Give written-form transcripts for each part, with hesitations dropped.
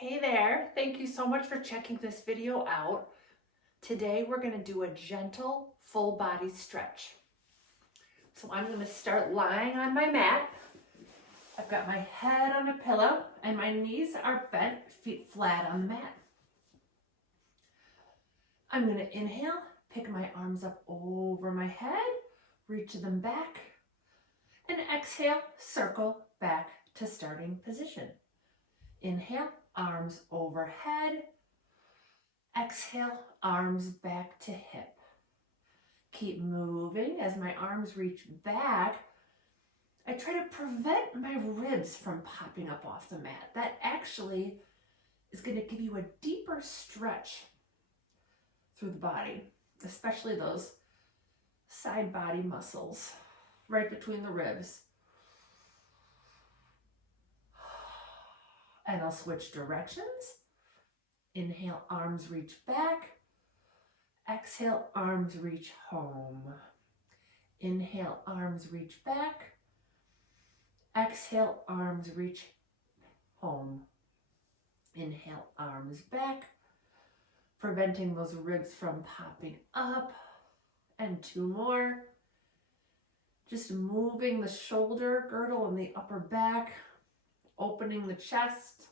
Hey there, thank you so much for checking this video out. Today we're going to do a gentle full body stretch. So I'm going to start lying on my mat. I've got my head on a pillow and my knees are bent, feet flat on the mat. I'm going to inhale, pick my arms up over my head, reach them back, and exhale, circle back to starting position. Inhale, arms overhead. Exhale, arms back to hip. Keep moving as my arms reach back. I try to prevent my ribs from popping up off the mat. That actually is going to give you a deeper stretch through the body, especially those side body muscles right between the ribs. And I'll switch directions. Inhale, arms reach back. Exhale, arms reach home. Inhale, arms reach back. Exhale, arms reach home. Inhale, arms back, preventing those ribs from popping up. And two more. Just moving the shoulder girdle and the upper back, opening the chest,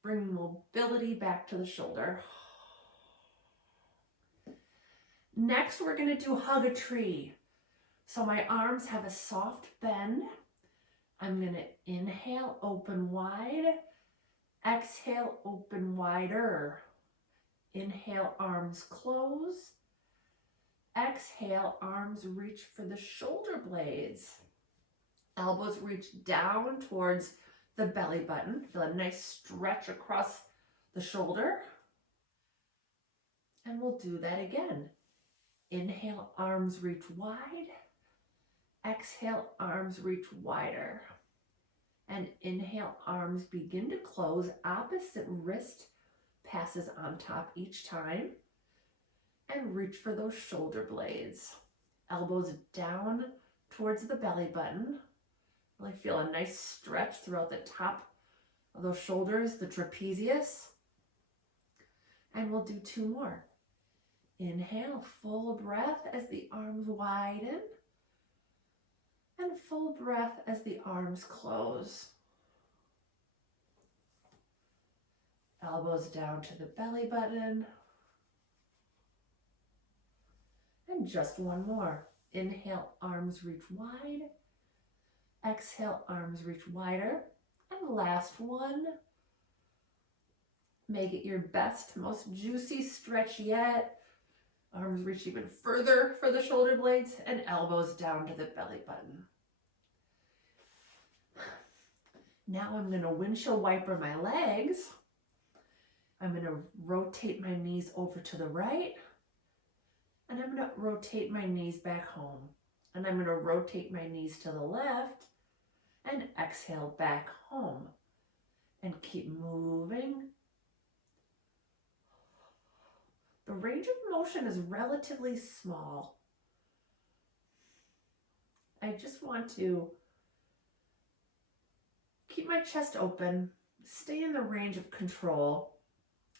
bring mobility back to the shoulder. Next, we're going to do hug a tree. So my arms have a soft bend. I'm going to inhale, open wide. Exhale, open wider. Inhale, arms close. Exhale, arms reach for the shoulder blades. Elbows reach down towards the belly button. Feel a nice stretch across the shoulder. And we'll do that again. Inhale, arms reach wide. Exhale, arms reach wider. And inhale, arms begin to close. Opposite wrist passes on top each time. And reach for those shoulder blades. Elbows down towards the belly button. Really feel a nice stretch throughout the top of those shoulders, the trapezius. And we'll do two more. Inhale, full breath as the arms widen. And full breath as the arms close. Elbows down to the belly button. And just one more. Inhale, arms reach wide. Exhale, arms reach wider. And last one. Make it your best, most juicy stretch yet. Arms reach even further for the shoulder blades and elbows down to the belly button. Now I'm going to windshield wiper my legs. I'm going to rotate my knees over to the right. And I'm going to rotate my knees back home. And I'm going to rotate my knees to the left and exhale back home. And keep moving. The range of motion is relatively small. I just want to keep my chest open, stay in the range of control,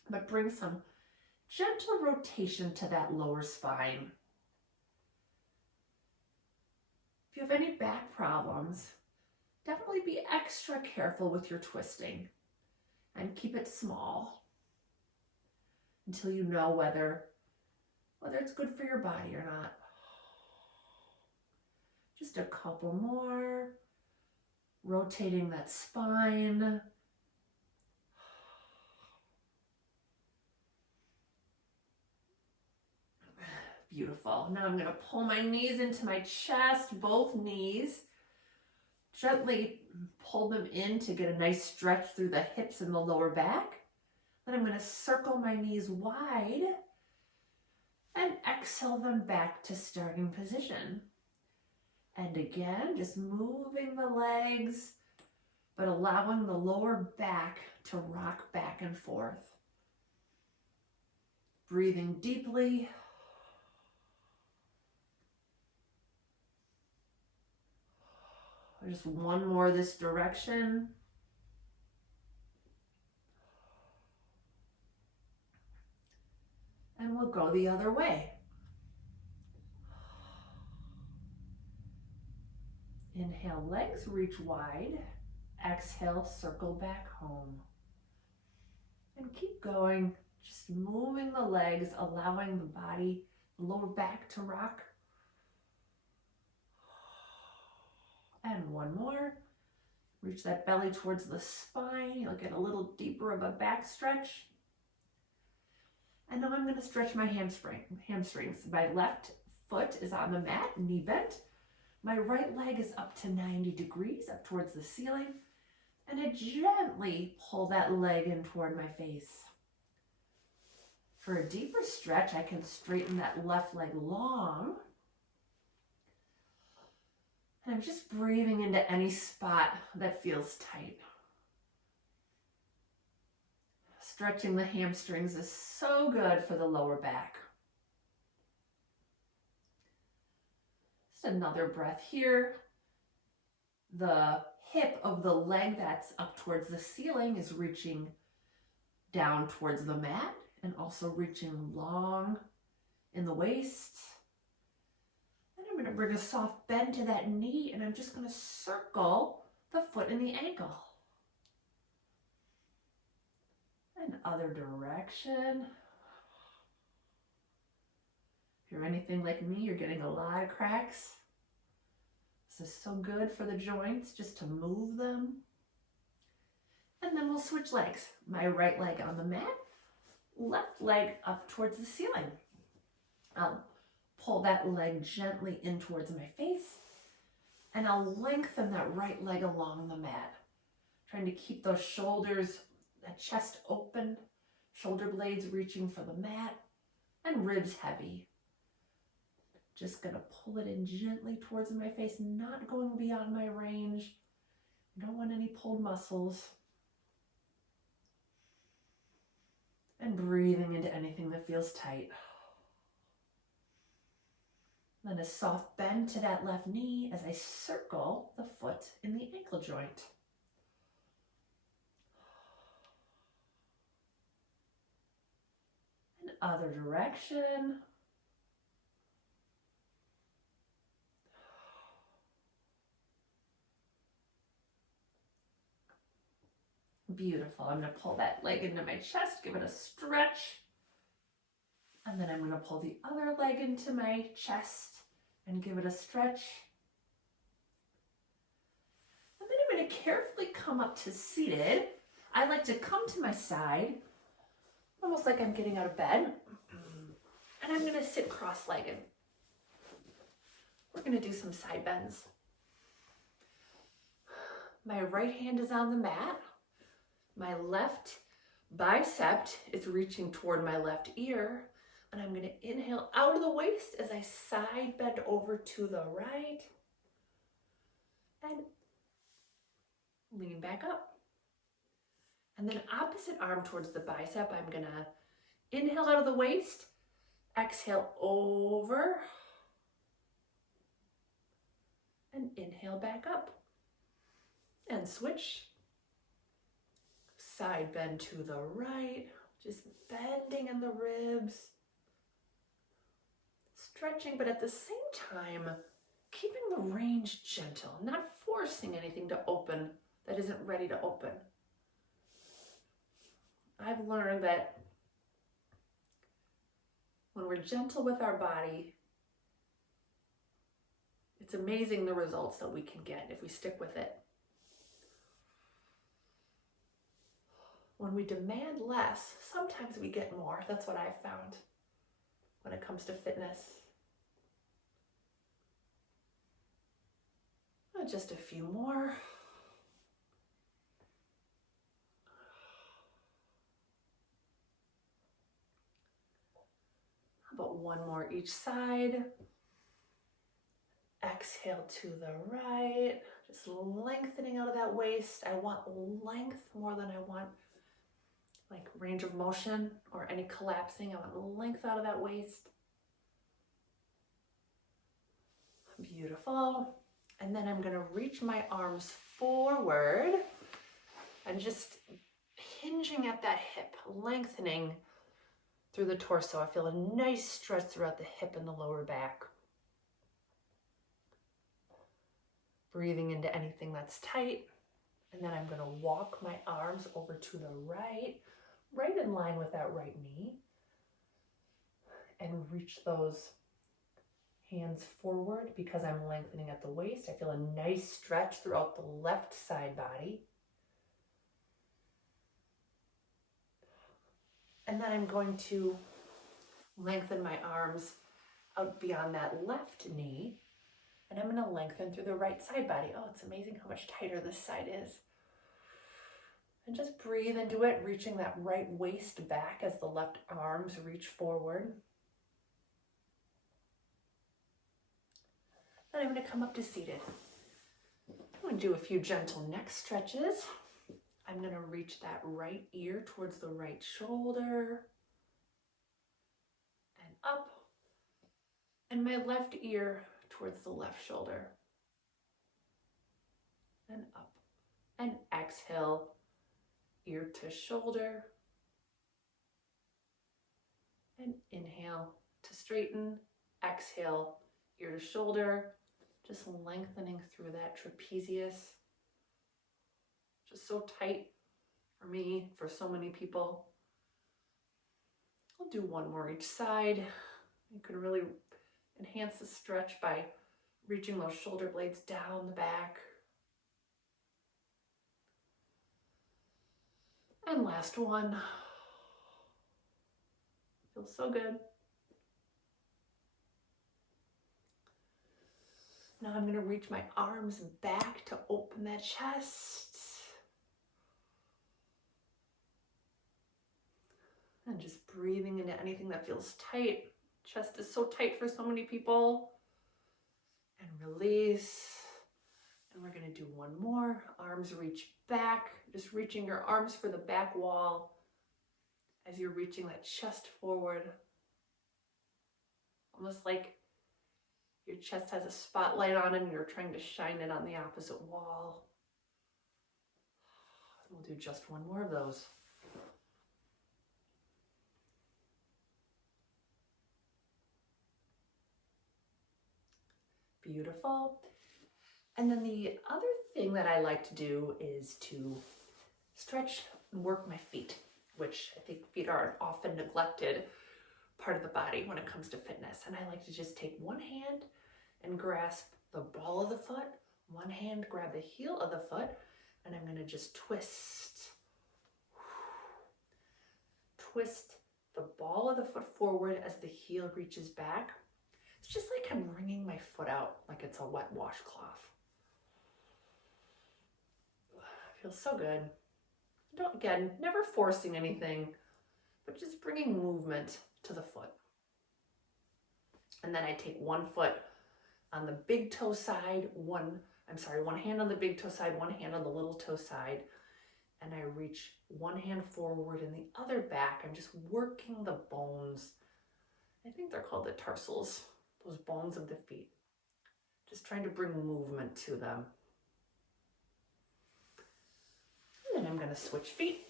but bring some gentle rotation to that lower spine. If you have any back problems, definitely be extra careful with your twisting and keep it small until you know whether it's good for your body or not. Just a couple more. Rotating that spine. Beautiful. Now I'm going to pull my knees into my chest, both knees. Gently pull them in to get a nice stretch through the hips and the lower back. Then I'm going to circle my knees wide and exhale them back to starting position. And again, just moving the legs, but allowing the lower back to rock back and forth. Breathing deeply. Just one more this direction. we'll go the other way. Inhale, legs reach wide. Exhale, circle back home. And keep going, just moving the legs, allowing the body, the lower back to rock. And one more. Reach that belly towards the spine. You'll get a little deeper of a back stretch. And now I'm going to stretch my hamstrings. My left foot is on the mat, knee bent. My right leg is up to 90 degrees, up towards the ceiling. And I gently pull that leg in toward my face. For a deeper stretch, I can straighten that left leg long. And I'm just breathing into any spot that feels tight. Stretching the hamstrings is so good for the lower back. Just another breath here. The hip of the leg that's up towards the ceiling is reaching down towards the mat and also reaching long in the waist. And I'm going to bring a soft bend to that knee, and I'm just going to circle the foot and the ankle. And other direction. If you're anything like me, you're getting a lot of cracks. This is so good for the joints, just to move them. And then we'll switch legs. My right leg on the mat, left leg up towards the ceiling. I'll pull that leg gently in towards my face, and I'll lengthen that right leg along the mat. Trying to keep those shoulders, that chest open, shoulder blades reaching for the mat, and ribs heavy. Just gonna pull it in gently towards my face, not going beyond my range. Don't want any pulled muscles. And breathing into anything that feels tight. Then a soft bend to that left knee as I circle the foot in the ankle joint. And other direction. Beautiful. I'm going to pull that leg into my chest, give it a stretch. And then I'm going to pull the other leg into my chest and give it a stretch. And then I'm going to carefully come up to seated. I like to come to my side, almost like I'm getting out of bed. And I'm going to sit cross-legged. We're going to do some side bends. My right hand is on the mat. My left bicep is reaching toward my left ear, and I'm going to inhale out of the waist as I side bend over to the right and lean back up. And then opposite arm towards the bicep, I'm going to inhale out of the waist, exhale over, and inhale back up. And switch. Side bend to the right, just bending in the ribs. Stretching, but at the same time, keeping the range gentle, not forcing anything to open that isn't ready to open. I've learned that when we're gentle with our body, it's amazing the results that we can get if we stick with it. When we demand less, sometimes we get more. That's what I've found when it comes to fitness. Just a few more. How about one more each side? Exhale to the right. Just lengthening out of that waist. I want length more than I want like range of motion or any collapsing. I want length out of that waist. Beautiful. And then I'm going to reach my arms forward and just hinging at that hip, lengthening through the torso. I feel a nice stretch throughout the hip and the lower back. Breathing into anything that's tight. And then I'm going to walk my arms over to the right in line with that right knee. And reach those hands forward because I'm lengthening at the waist. I feel a nice stretch throughout the left side body. And then I'm going to lengthen my arms out beyond that left knee. And I'm going to lengthen through the right side body. Oh, it's amazing how much tighter this side is. And just breathe into it, reaching that right waist back as the left arms reach forward. Then I'm going to come up to seated. I'm going to do a few gentle neck stretches. I'm going to reach that right ear towards the right shoulder and up, and my left ear towards the left shoulder and up, and exhale, ear to shoulder, and inhale to straighten, exhale, ear to shoulder, just lengthening through that trapezius. Just so tight for me, for so many people. I'll do one more each side. You can really enhance the stretch by reaching those shoulder blades down the back. And last one. Feels so good. Now I'm going to reach my arms back to open that chest. And just breathing into anything that feels tight. Chest is so tight for so many people. And release. And we're going to do one more. Arms reach back. Just reaching your arms for the back wall as you're reaching that chest forward. Almost like your chest has a spotlight on it and you're trying to shine it on the opposite wall. We'll do just one more of those. Beautiful. And then the other thing that I like to do is to stretch and work my feet, which I think feet are an often neglected part of the body when it comes to fitness. And I like to just take one hand and grasp the ball of the foot, one hand grab the heel of the foot, and I'm going to just twist. Twist the ball of the foot forward as the heel reaches back. It's just like I'm wringing my foot out like it's a wet washcloth. Feels so good. Again, never forcing anything, but just bringing movement to the foot. And then I take one foot on the big toe side, one hand on the big toe side, one hand on the little toe side, and I reach one hand forward and the other back. I'm just working the bones. I think they're called the tarsals, those bones of the feet. Just trying to bring movement to them. And then I'm going to switch feet.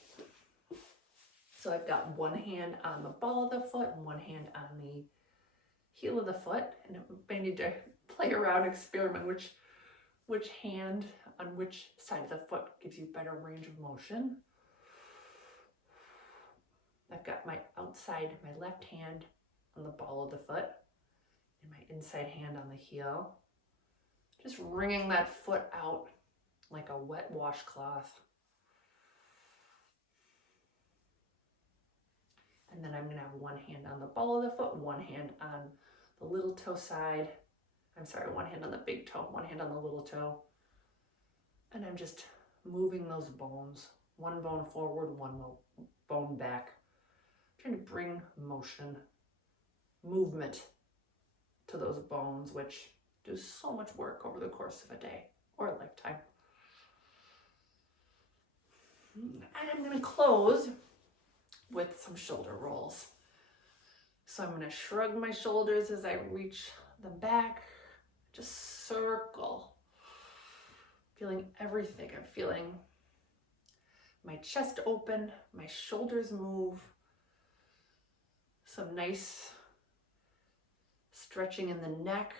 So I've got one hand on the ball of the foot and one hand on the heel of the foot. And I need to play around, experiment which hand on which side of the foot gives you better range of motion. I've got my left hand on the ball of the foot and my inside hand on the heel. Just wringing that foot out like a wet washcloth. And then I'm going to have one hand on the ball of the foot, one hand on the little toe side. One hand on the big toe, one hand on the little toe. And I'm just moving those bones, one bone forward, one bone back. Trying to bring movement to those bones, which do so much work over the course of a day or a lifetime. And I'm going to close with some shoulder rolls. So I'm going to shrug my shoulders as I reach them back. Just circle. Feeling everything. I'm feeling my chest open, my shoulders move, Some nice stretching in the neck.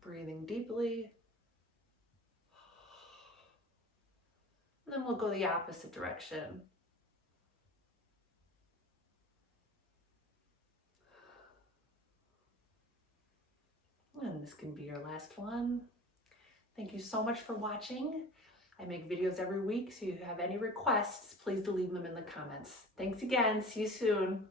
Breathing deeply. And then we'll go the opposite direction. And this can be your last one. Thank you so much for watching. I make videos every week, so if you have any requests, please leave them in the comments. Thanks again. See you soon.